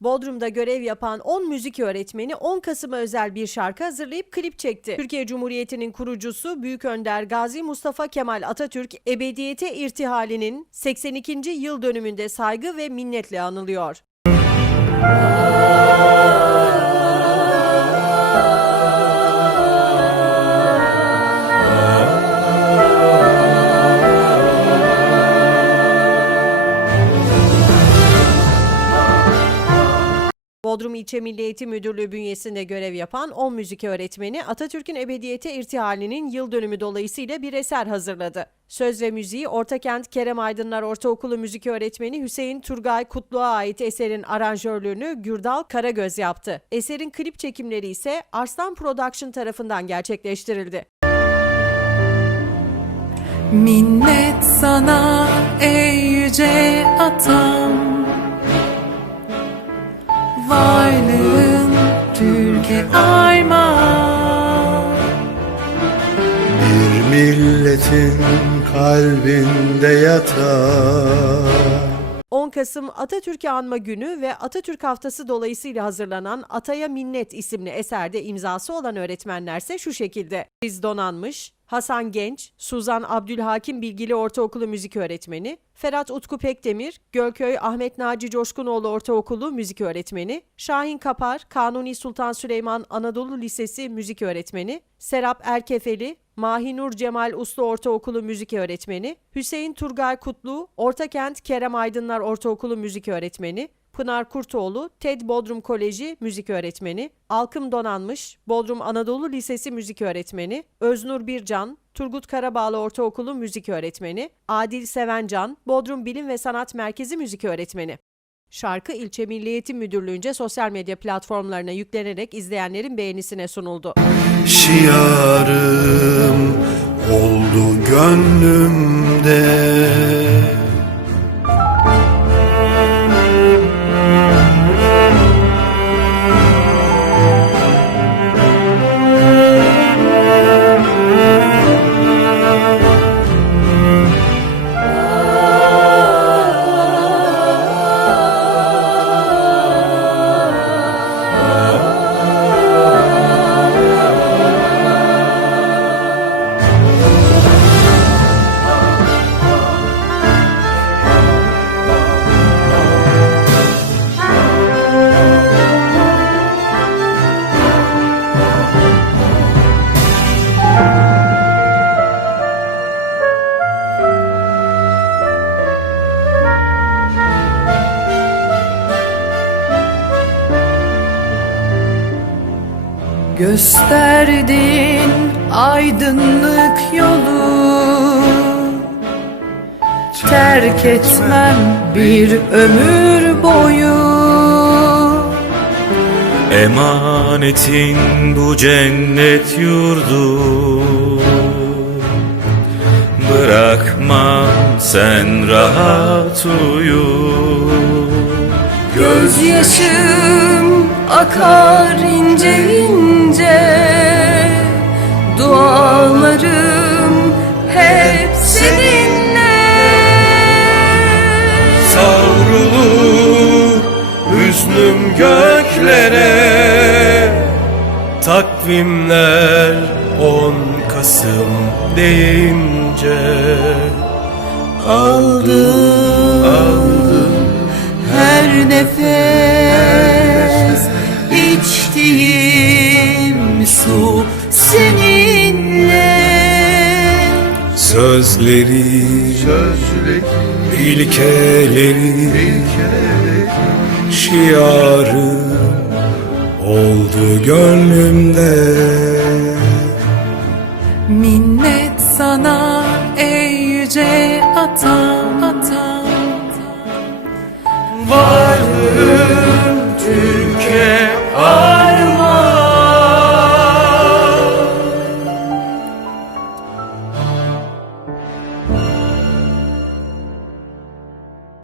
Bodrum'da görev yapan 10 müzik öğretmeni 10 Kasım'a özel bir şarkı hazırlayıp klip çekti. Türkiye Cumhuriyeti'nin kurucusu Büyük Önder Gazi Mustafa Kemal Atatürk ebediyete irtihalinin 82. yıl dönümünde saygı ve minnetle anılıyor. Bodrum İlçe Milli Eğitim Müdürlüğü bünyesinde görev yapan 10 müzik öğretmeni Atatürk'ün ebediyete irtihalinin yıl dönümü dolayısıyla bir eser hazırladı. Söz ve müziği Ortakent Kerem Aydınlar Ortaokulu müzik öğretmeni Hüseyin Turgay Kutlu'ya ait eserin aranjörlüğünü Gürdal Karagöz yaptı. Eserin klip çekimleri ise Arslan Production tarafından gerçekleştirildi. Minnet sana ey yüce atam armağan Bir milletin kalbinde yatar 10 Kasım Atatürk'ü anma günü ve Atatürk Haftası dolayısıyla hazırlanan Ataya Minnet isimli eserde imzası olan öğretmenlerse şu şekilde. Biz Donanmış, Hasan Genç, Suzan Abdülhakim Bilgili Ortaokulu Müzik Öğretmeni, Ferhat Utku Pekdemir, Gölköy Ahmet Naci Coşkunoğlu Ortaokulu Müzik Öğretmeni, Şahin Kapar, Kanuni Sultan Süleyman Anadolu Lisesi Müzik Öğretmeni, Serap Erkefeli, Mahinur Cemal Uslu Ortaokulu Müzik Öğretmeni, Hüseyin Turgay Kutlu, Ortakent Kerem Aydınlar Ortaokulu Müzik Öğretmeni, Pınar Kurtoğlu, TED Bodrum Koleji Müzik Öğretmeni, Alkım Donanmış, Bodrum Anadolu Lisesi Müzik Öğretmeni, Öznur Bircan, Turgut Karabağlı Ortaokulu Müzik Öğretmeni, Adil Sevencan, Bodrum Bilim ve Sanat Merkezi Müzik Öğretmeni. Şarkı İlçe Milli Eğitim Müdürlüğü'nce sosyal medya platformlarına yüklenerek izleyenlerin beğenisine sunuldu. Şiarım oldu gönlümde Gösterdin aydınlık yolu. Terk etmem bir ömür boyu. Emanetin bu cennet yurdu. Bırakmam sen rahat uyu. Gözyaşım akar ince ince Dualarım hep seninle. Savrulur hüznüm göklere Takvimler 10 Kasım deyince Aldım, seninle. Sözleri, Sözleri ilkeleri Şiarım oldu gönlümde. Minnet sana ey yüce atam atam Var